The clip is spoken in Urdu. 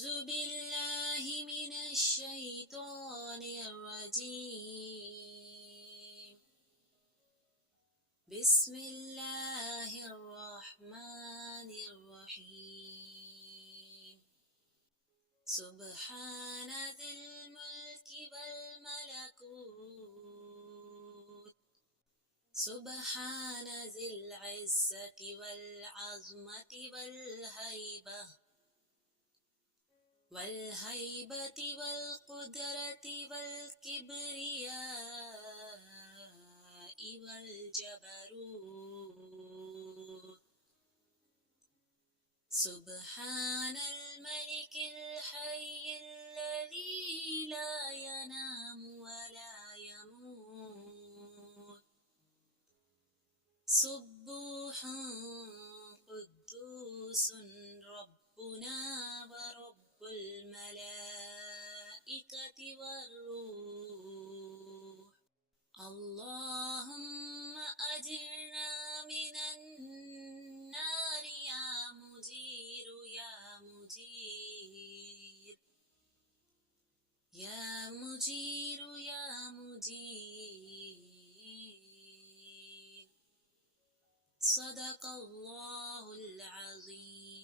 أعوذ بالله من الشيطان الرجيم. بسم الله الرحمن الرحيم. سبحان ذي الملك والملكوت، سبحان ذي العزة والعظمة والهيبة والقدرة والكبرياء والجبروت. سبحان الملك الحي الذي لا ينام ولا يموت. سبوح قدوس ربنا ورب الملائكة والروح. اللهم أجرنا من النار يا مجير يا مجير يا مجير يا مجير. صدق الله العظيم.